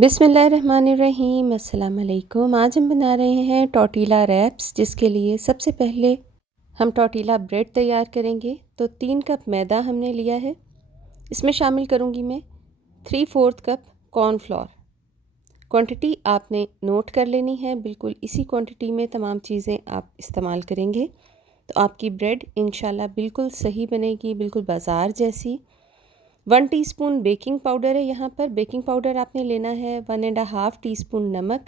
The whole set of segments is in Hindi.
बिस्मिल्लाहिर्रहमानिर्रहीम। अस्सलाम वालेकुम। आज हम बना रहे हैं टॉर्टिला रैप्स, जिसके लिए सबसे पहले हम टॉर्टिला ब्रेड तैयार करेंगे। तो 3 कप मैदा हमने लिया है। इसमें शामिल करूँगी मैं 3/4 कप कॉर्नफ्लोर। क्वांटिटी आपने नोट कर लेनी है, बिल्कुल इसी क्वांटिटी में तमाम चीज़ें आप इस्तेमाल करेंगे तो आपकी ब्रेड इंशाल्लाह बिल्कुल सही बनेगी, बिल्कुल बाज़ार जैसी। 1 टीस्पून बेकिंग पाउडर है। यहाँ पर बेकिंग पाउडर आपने लेना है। 1.5 टीस्पून नमक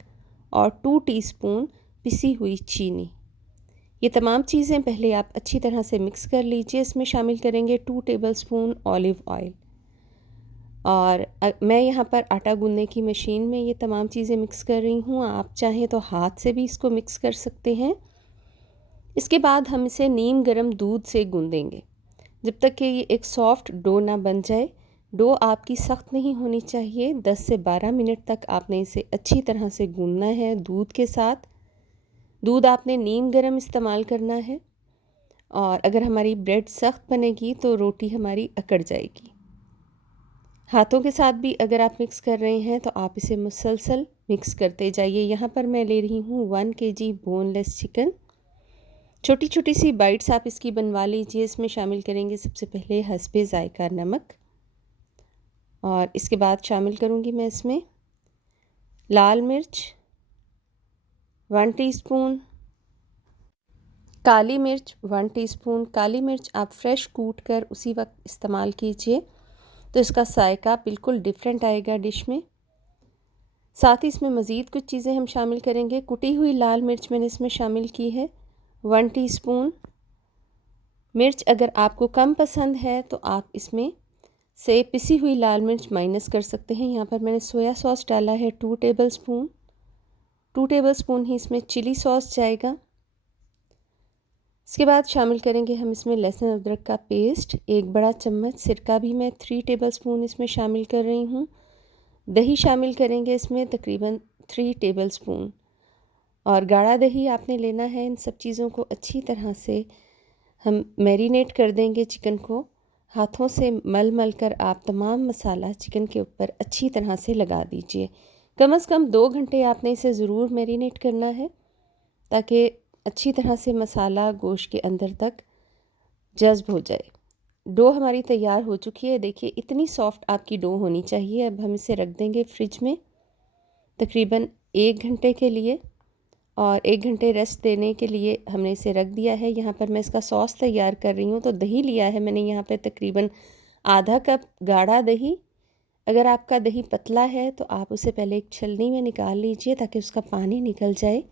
और 2 टीस्पून पिसी हुई चीनी। ये तमाम चीज़ें पहले आप अच्छी तरह से मिक्स कर लीजिए। इसमें शामिल करेंगे 2 टेबलस्पून ऑलिव ऑयल। और मैं यहाँ पर आटा गूंदने की मशीन में ये तमाम चीज़ें मिक्स कर रही हूँ। आप चाहें तो हाथ से भी इसको मिक्स कर सकते हैं। इसके बाद हम इसे नीम गर्म दूध से गूंदेंगे जब तक कि ये एक सॉफ्ट डो ना बन जाए। डो आपकी सख्त नहीं होनी चाहिए। 10 से 12 मिनट तक आपने इसे अच्छी तरह से गूंदना है दूध के साथ। दूध आपने नीम गर्म इस्तेमाल करना है, और अगर हमारी ब्रेड सख्त बनेगी तो रोटी हमारी अकड़ जाएगी। हाथों के साथ भी अगर आप मिक्स कर रहे हैं तो आप इसे मुसलसल मिक्स करते जाइए। यहाँ पर मैं ले रही हूँ 1 kg बोनलेस चिकन। छोटी छोटी सी बाइट्स आप इसकी बनवा लीजिए। इसमें शामिल करेंगे सबसे पहले हस्बे ज़ायका नमक, और इसके बाद शामिल करूँगी मैं इसमें लाल मिर्च 1 टीस्पून, काली मिर्च 1 टीस्पून। काली मिर्च आप फ्रेश कूट कर उसी वक्त इस्तेमाल कीजिए तो इसका जायका बिल्कुल डिफरेंट आएगा डिश में। साथ ही इसमें मज़ीद कुछ चीज़ें हम शामिल करेंगे। कुटी हुई लाल मिर्च मैंने इसमें शामिल की है 1 टीस्पून। मिर्च अगर आपको कम पसंद है तो आप इसमें से पिसी हुई लाल मिर्च माइनस कर सकते हैं। यहाँ पर मैंने सोया सॉस डाला है 2 टेबलस्पून। 2 टेबलस्पून ही इसमें चिली सॉस जाएगा। इसके बाद शामिल करेंगे हम इसमें लहसुन अदरक का पेस्ट 1 बड़ा चम्मच। सिरका भी मैं 3 टेबलस्पून इसमें शामिल कर रही हूँ। दही शामिल करेंगे इसमें तकरीबन 3 टेबलस्पून, और गाढ़ा दही आपने लेना है। इन सब चीज़ों को अच्छी तरह से हम मैरिनेट कर देंगे चिकन को। हाथों से मल मल कर आप तमाम मसाला चिकन के ऊपर अच्छी तरह से लगा दीजिए। कम से कम 2 घंटे आपने इसे ज़रूर मैरिनेट करना है ताकि अच्छी तरह से मसाला गोश्त के अंदर तक जज़्ब हो जाए। डो हमारी तैयार हो चुकी है। देखिए इतनी सॉफ्ट आपकी डो होनी चाहिए। अब हम इसे रख देंगे फ्रिज में तकरीबन 1 घंटे के लिए, और 1 घंटे रेस्ट देने के लिए हमने इसे रख दिया है। यहाँ पर मैं इसका सॉस तैयार कर रही हूँ। तो दही लिया है मैंने यहाँ पे तकरीबन आधा कप गाढ़ा दही। अगर आपका दही पतला है तो आप उसे पहले एक छलनी में निकाल लीजिए ताकि उसका पानी निकल जाए।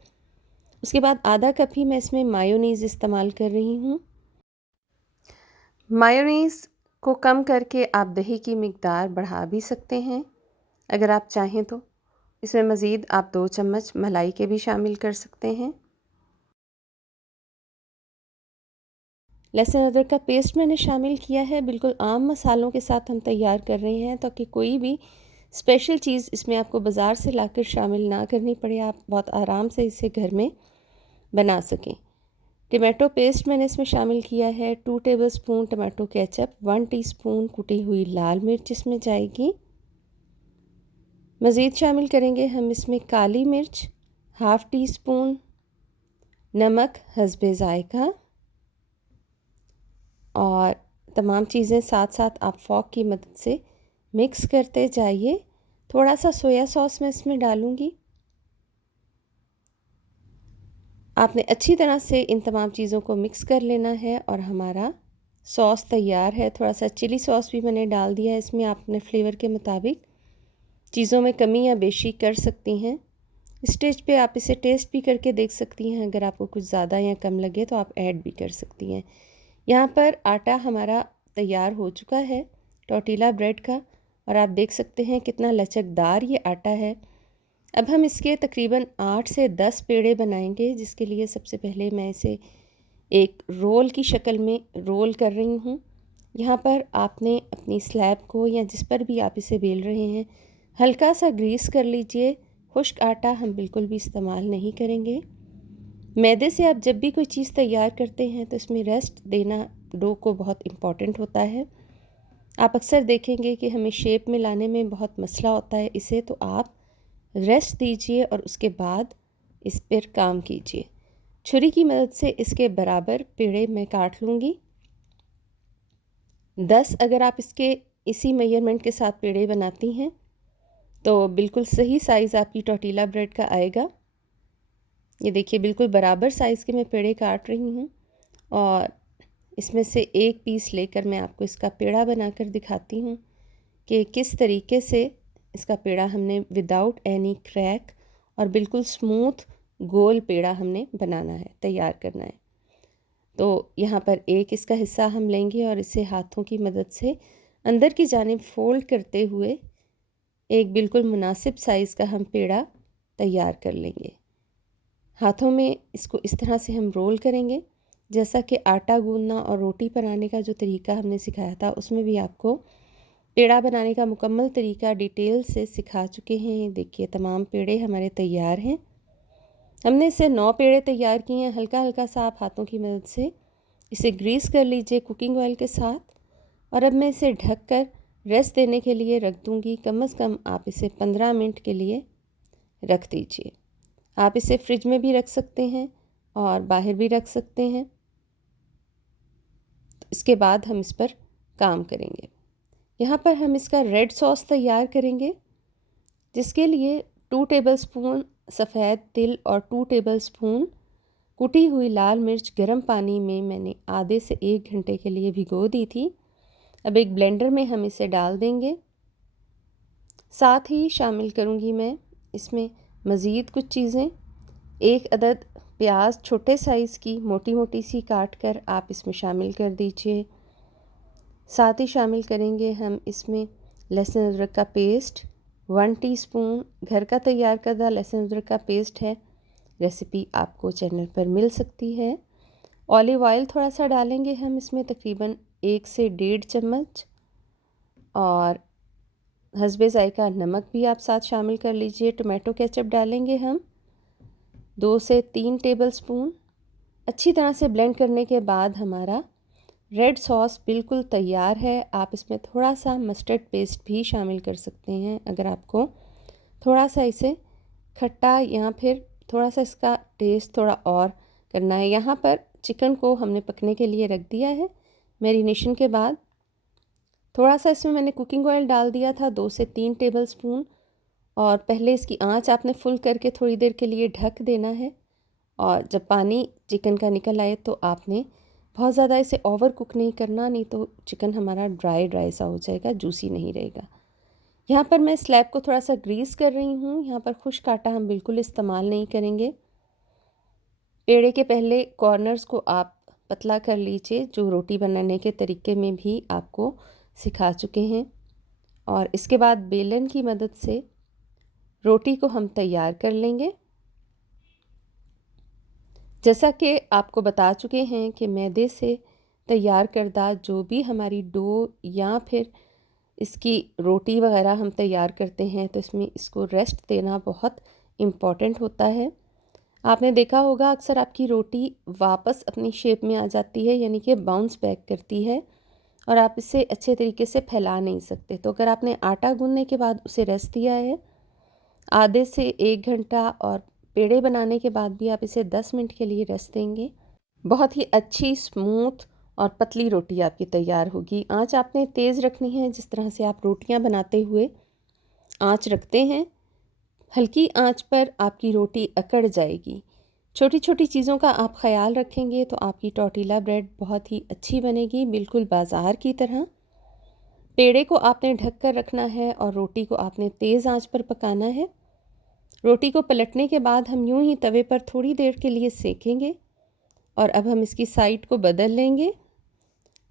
उसके बाद आधा कप ही मैं इसमें मायोनीज़ इस्तेमाल कर रही हूँ। मायोनीज़ को कम करके आप दही की मिकदार बढ़ा भी सकते हैं अगर आप चाहें तो। इसमें मज़ीद आप 2 चम्मच मलाई के भी शामिल कर सकते हैं। लहसुन अदरक का पेस्ट मैंने शामिल किया है। बिल्कुल आम मसालों के साथ हम तैयार कर रहे हैं ताकि कोई भी स्पेशल चीज़ इसमें आपको बाज़ार से लाकर शामिल ना करनी पड़े। आप बहुत आराम से इसे घर में बना सकें। टमाटो पेस्ट मैंने इसमें शामिल किया है 2 टेबलस्पून। Tomato ketchup 1 teaspoon. कुटी हुई लाल मिर्च इसमें जाएगी। मज़ीद शामिल करेंगे हम इसमें काली मिर्च 1/2 टीस्पून, नमक हस्बे ज़ायका, और तमाम चीज़ें साथ साथ आप फ़ॉक की मदद से मिक्स करते जाइए। थोड़ा सा सोया सॉस मैं इसमें डालूँगी। आपने अच्छी तरह से इन तमाम चीज़ों को मिक्स कर लेना है और हमारा सॉस तैयार है। थोड़ा सा चिली सॉस भी मैंने डाल दिया है इसमें। आप अपने फ्लेवर के मुताबिक चीज़ों में कमी या बेशी कर सकती हैं। इस स्टेज पे आप इसे टेस्ट भी करके देख सकती हैं। अगर आपको कुछ ज़्यादा या कम लगे तो आप ऐड भी कर सकती हैं। यहाँ पर आटा हमारा तैयार हो चुका है टॉर्टिला ब्रेड का, और आप देख सकते हैं कितना लचकदार ये आटा है। अब हम इसके तकरीबन 8 से 10 पेड़े बनाएंगे, जिसके लिए सबसे पहले मैं इसे एक रोल की शक्ल में रोल कर रही हूँ। यहाँ पर आपने अपनी स्लैब को या जिस पर भी आप इसे बेल रहे हैं हल्का सा ग्रीस कर लीजिए। खुश्क आटा हम बिल्कुल भी इस्तेमाल नहीं करेंगे। मैदे से आप जब भी कोई चीज़ तैयार करते हैं तो इसमें रेस्ट देना डो को बहुत इम्पॉर्टेंट होता है। आप अक्सर देखेंगे कि हमें शेप में लाने में बहुत मसला होता है इसे, तो आप रेस्ट दीजिए और उसके बाद इस पर काम कीजिए। छुरी की मदद से इसके बराबर पेड़े मैं काट लूँगी। 10 अगर आप इसके इसी मेजरमेंट के साथ पेड़े बनाती हैं तो बिल्कुल सही साइज़ आपकी टॉर्टिला ब्रेड का आएगा। ये देखिए बिल्कुल बराबर साइज़ के मैं पेड़े काट रही हूँ और इसमें से एक पीस लेकर मैं आपको इसका पेड़ा बनाकर दिखाती हूँ कि किस तरीके से इसका पेड़ा हमने विदाउट एनी क्रैक और बिल्कुल स्मूथ गोल पेड़ा हमने बनाना है, तैयार करना है। तो यहाँ पर एक इसका हिस्सा हम लेंगे और इसे हाथों की मदद से अंदर की जानिब फोल्ड करते हुए एक बिल्कुल मुनासिब साइज़ का हम पेड़ा तैयार कर लेंगे। हाथों में इसको इस तरह से हम रोल करेंगे जैसा कि आटा गूंदना और रोटी बनाने का जो तरीका हमने सिखाया था उसमें भी आपको पेड़ा बनाने का मुकम्मल तरीका डिटेल से सिखा चुके हैं। देखिए तमाम पेड़े हमारे तैयार हैं। हमने इसे 9 पेड़े तैयार किए हैं। हल्का हल्का सा आप हाथों की मदद से इसे ग्रीस कर लीजिए कुकिंग ऑयल के साथ और अब मैं इसे ढक कर रेस्ट देने के लिए रख दूँगी। कम से कम आप इसे 15 मिनट के लिए रख दीजिए। आप इसे फ्रिज में भी रख सकते हैं और बाहर भी रख सकते हैं। तो इसके बाद हम इस पर काम करेंगे। यहाँ पर हम इसका रेड सॉस तैयार करेंगे जिसके लिए 2 टेबलस्पून सफ़ेद तिल और 2 टेबलस्पून कुटी हुई लाल मिर्च गर्म पानी में मैंने आधे से 1 घंटे के लिए भिगो दी थी। अब एक ब्लेंडर में हम इसे डाल देंगे। साथ ही शामिल करूँगी मैं इसमें मज़ीद कुछ चीज़ें। 1 अदद प्याज छोटे साइज़ की मोटी मोटी सी काट कर आप इसमें शामिल कर दीजिए। साथ ही शामिल करेंगे हम इसमें लहसुन अदरक का पेस्ट 1 टीस्पून घर का तैयार करदा लहसुन अदरक का पेस्ट है। रेसिपी आपको चैनल पर मिल सकती है। ऑलिव ऑयल थोड़ा सा डालेंगे हम इसमें तकरीबन 1 से 1.5 चम्मच और हस्बे ज़ायका नमक भी आप साथ शामिल कर लीजिए। टोमेटो केचप डालेंगे हम 2 से 3 टेबलस्पून। अच्छी तरह से ब्लेंड करने के बाद हमारा रेड सॉस बिल्कुल तैयार है। आप इसमें थोड़ा सा मस्टर्ड पेस्ट भी शामिल कर सकते हैं अगर आपको थोड़ा सा इसे खट्टा या फिर थोड़ा सा इसका टेस्ट थोड़ा और करना है। यहाँ पर चिकन को हमने पकने के लिए रख दिया है। मैरिनेशन के बाद थोड़ा सा इसमें मैंने कुकिंग ऑयल डाल दिया था 2 से 3 टेबलस्पून और पहले इसकी आंच आपने फुल करके थोड़ी देर के लिए ढक देना है और जब पानी चिकन का निकल आए तो आपने बहुत ज़्यादा इसे ओवर कुक नहीं करना, नहीं तो चिकन हमारा ड्राई ड्राई सा हो जाएगा, जूसी नहीं रहेगा। यहाँ पर मैं स्लैब को थोड़ा सा ग्रीस कर रही हूँ। यहाँ पर खुश्क आटा हम बिल्कुल इस्तेमाल नहीं करेंगे। पेड़े के पहले कॉर्नर्स को आप पतला कर लीजिए जो रोटी बनाने के तरीके में भी आपको सिखा चुके हैं और इसके बाद बेलन की मदद से रोटी को हम तैयार कर लेंगे। जैसा कि आपको बता चुके हैं कि मैदे से तैयार करदा जो भी हमारी डो या फिर इसकी रोटी वगैरह हम तैयार करते हैं तो इसमें इसको रेस्ट देना बहुत इम्पॉर्टेंट होता है। आपने देखा होगा अक्सर आपकी रोटी वापस अपनी शेप में आ जाती है, यानी कि बाउंस बैक करती है और आप इसे अच्छे तरीके से फैला नहीं सकते। तो अगर आपने आटा गूंदने के बाद उसे रेस्ट दिया है आधे से 1 घंटा और पेड़े बनाने के बाद भी आप इसे 10 मिनट के लिए रेस्ट देंगे, बहुत ही अच्छी स्मूथ और पतली रोटी आपकी तैयार होगी। आंच आपने तेज़ रखनी है, जिस तरह से आप रोटियां बनाते हुए आंच रखते हैं। हल्की आंच पर आपकी रोटी अकड़ जाएगी। छोटी छोटी चीज़ों का आप ख्याल रखेंगे तो आपकी टॉर्टिला ब्रेड बहुत ही अच्छी बनेगी, बिल्कुल बाज़ार की तरह। पेड़े को आपने ढक कर रखना है और रोटी को आपने तेज़ आंच पर पकाना है। रोटी को पलटने के बाद हम यूं ही तवे पर थोड़ी देर के लिए सेकेंगे और अब हम इसकी साइड को बदल लेंगे।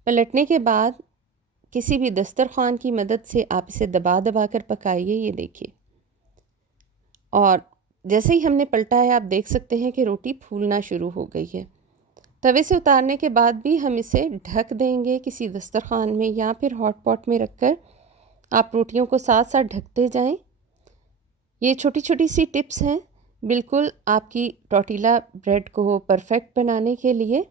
पलटने के बाद किसी भी दस्तरखान की मदद से आप इसे दबा दबा कर पकाइए। ये देखिए, और जैसे ही हमने पलटा है आप देख सकते हैं कि रोटी फूलना शुरू हो गई है। तवे से उतारने के बाद भी हम इसे ढक देंगे किसी दस्तरखान में या फिर हॉट पॉट में रखकर आप रोटियों को साथ साथ ढकते जाएं। ये छोटी छोटी सी टिप्स हैं बिल्कुल आपकी टॉर्टिला ब्रेड को परफेक्ट बनाने के लिए।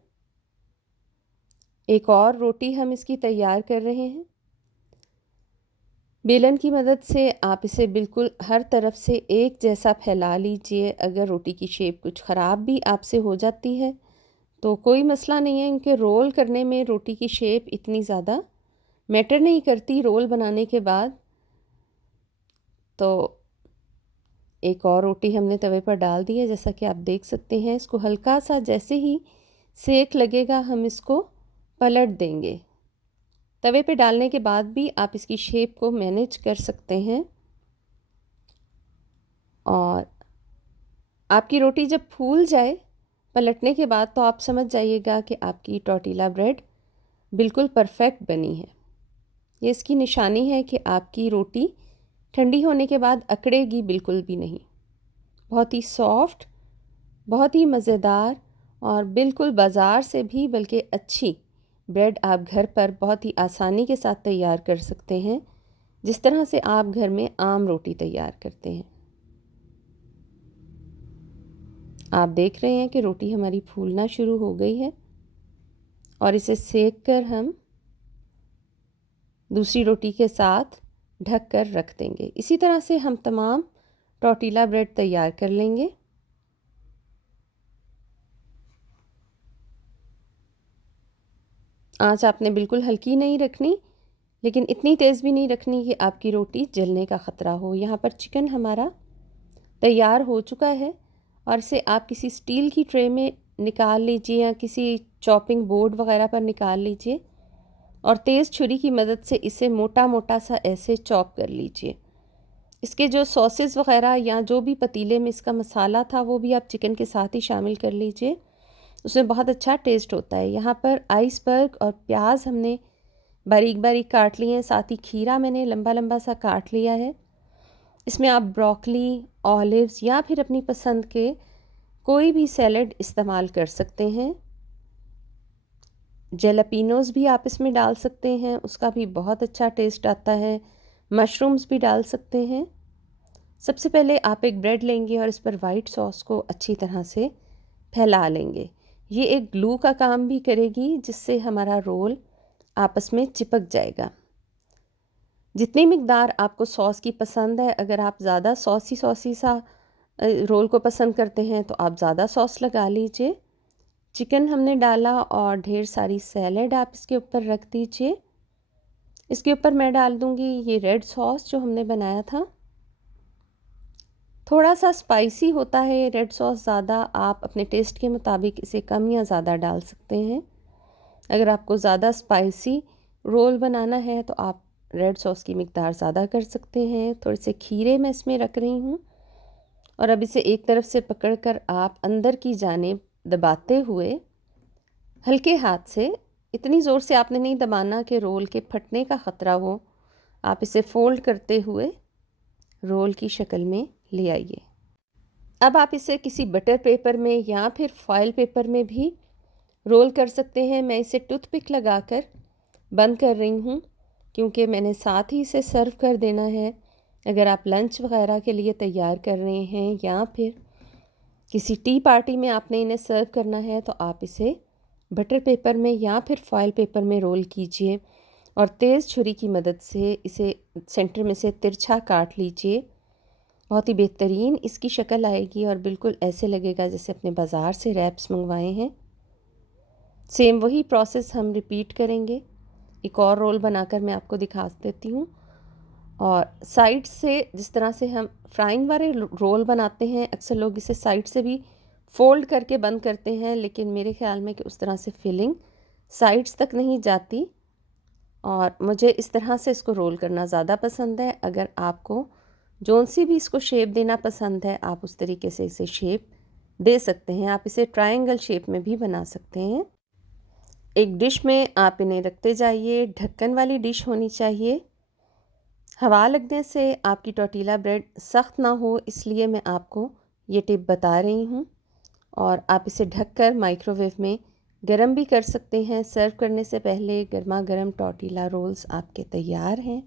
एक और रोटी हम इसकी तैयार कर रहे हैं। बेलन की मदद से आप इसे बिल्कुल हर तरफ से एक जैसा फैला लीजिए। अगर रोटी की शेप कुछ ख़राब भी आपसे हो जाती है तो कोई मसला नहीं है, इनके रोल करने में रोटी की शेप इतनी ज़्यादा मैटर नहीं करती रोल बनाने के बाद। तो एक और रोटी हमने तवे पर डाल दी है, जैसा कि आप देख सकते हैं। इसको हल्का सा जैसे ही सेक लगेगा हम इसको पलट देंगे। तवे पे डालने के बाद भी आप इसकी शेप को मैनेज कर सकते हैं। और आपकी रोटी जब फूल जाए पलटने के बाद तो आप समझ जाइएगा कि आपकी टॉर्टिला ब्रेड बिल्कुल परफेक्ट बनी है। ये इसकी निशानी है कि आपकी रोटी ठंडी होने के बाद अकड़ेगी बिल्कुल भी नहीं। बहुत ही सॉफ्ट, बहुत ही मज़ेदार और बिल्कुल बाज़ार से भी बल्कि अच्छी ब्रेड आप घर पर बहुत ही आसानी के साथ तैयार कर सकते हैं, जिस तरह से आप घर में आम रोटी तैयार करते हैं। आप देख रहे हैं कि रोटी हमारी फूलना शुरू हो गई है और इसे सेक कर हम दूसरी रोटी के साथ ढक कर रख देंगे। इसी तरह से हम तमाम टॉर्टिला ब्रेड तैयार कर लेंगे। आंच आपने बिल्कुल हल्की नहीं रखनी, लेकिन इतनी तेज़ भी नहीं रखनी कि आपकी रोटी जलने का ख़तरा हो। यहाँ पर चिकन हमारा तैयार हो चुका है और इसे आप किसी स्टील की ट्रे में निकाल लीजिए या किसी चॉपिंग बोर्ड वगैरह पर निकाल लीजिए और तेज़ छुरी की मदद से इसे मोटा मोटा सा ऐसे चॉप कर लीजिए। इसके जो सॉसेस वगैरह या जो भी पतीले में इसका मसाला था वो भी आप चिकन के साथ ही शामिल कर लीजिए, उसमें बहुत अच्छा टेस्ट होता है। यहाँ पर आइसबर्ग और प्याज हमने बारीक बारीक काट लिए हैं, साथ ही खीरा मैंने लंबा लंबा सा काट लिया है। इसमें आप ब्रोकली, ऑलिव्स या फिर अपनी पसंद के कोई भी सैलड इस्तेमाल कर सकते हैं। जैलापिनोस भी आप इसमें डाल सकते हैं, उसका भी बहुत अच्छा टेस्ट आता है। मशरूम्स भी डाल सकते हैं। सबसे पहले आप एक ब्रेड लेंगे और इस पर वाइट सॉस को अच्छी तरह से फैला लेंगे। ये एक ग्लू का काम भी करेगी, जिससे हमारा रोल आपस में चिपक जाएगा। जितनी मिकदार आपको सॉस की पसंद है, अगर आप ज़्यादा सॉसी सॉसी सा रोल को पसंद करते हैं तो आप ज़्यादा सॉस लगा लीजिए। चिकन हमने डाला और ढेर सारी सैलेड आप इसके ऊपर रख दीजिए। इसके ऊपर मैं डाल दूँगी ये रेड सॉस जो हमने बनाया था। थोड़ा सा स्पाइसी होता है रेड सॉस ज़्यादा, आप अपने टेस्ट के मुताबिक इसे कम या ज़्यादा डाल सकते हैं। अगर आपको ज़्यादा स्पाइसी रोल बनाना है तो आप रेड सॉस की मिकदार ज़्यादा कर सकते हैं। थोड़े से खीरे मैं इसमें रख रही हूँ और अब इसे एक तरफ से पकड़कर आप अंदर की जानिब दबाते हुए हल्के हाथ से, इतनी ज़ोर से आपने नहीं दबाना कि रोल के फटने का ख़तरा हो, आप इसे फ़ोल्ड करते हुए रोल की शक्ल में ले आइए। अब आप इसे किसी बटर पेपर में या फिर फॉयल पेपर में भी रोल कर सकते हैं। मैं इसे टूथपिक लगाकर बंद कर रही हूँ क्योंकि मैंने साथ ही इसे सर्व कर देना है। अगर आप लंच वगैरह के लिए तैयार कर रहे हैं या फिर किसी टी पार्टी में आपने इन्हें सर्व करना है तो आप इसे बटर पेपर में या फिर फॉयल पेपर में रोल कीजिए और तेज़ छुरी की मदद से इसे सेंटर में से तिरछा काट लीजिए। बहुत ही बेहतरीन इसकी शक्ल आएगी और बिल्कुल ऐसे लगेगा जैसे अपने बाज़ार से रैप्स मंगवाए हैं। सेम वही प्रोसेस हम रिपीट करेंगे। एक और रोल बनाकर मैं आपको दिखा देती हूँ। और साइड से जिस तरह से हम फ्राइंग वाले रोल बनाते हैं, अक्सर लोग इसे साइड से भी फ़ोल्ड करके बंद करते हैं, लेकिन मेरे ख़्याल में कि उस तरह से फिलिंग साइड्स तक नहीं जाती और मुझे इस तरह से इसको रोल करना ज़्यादा पसंद है। अगर आपको जौन सी भी इसको शेप देना पसंद है, आप उस तरीके से इसे शेप दे सकते हैं। आप इसे ट्रायंगल शेप में भी बना सकते हैं। एक डिश में आप इन्हें रखते जाइए, ढक्कन वाली डिश होनी चाहिए। हवा लगने से आपकी टॉर्टिला ब्रेड सख्त ना हो, इसलिए मैं आपको ये टिप बता रही हूँ। और आप इसे ढककर माइक्रोवेव में गरम भी कर सकते हैं। सर्व करने से पहले गर्मा गर्म टॉर्टिला रोल्स आपके तैयार हैं।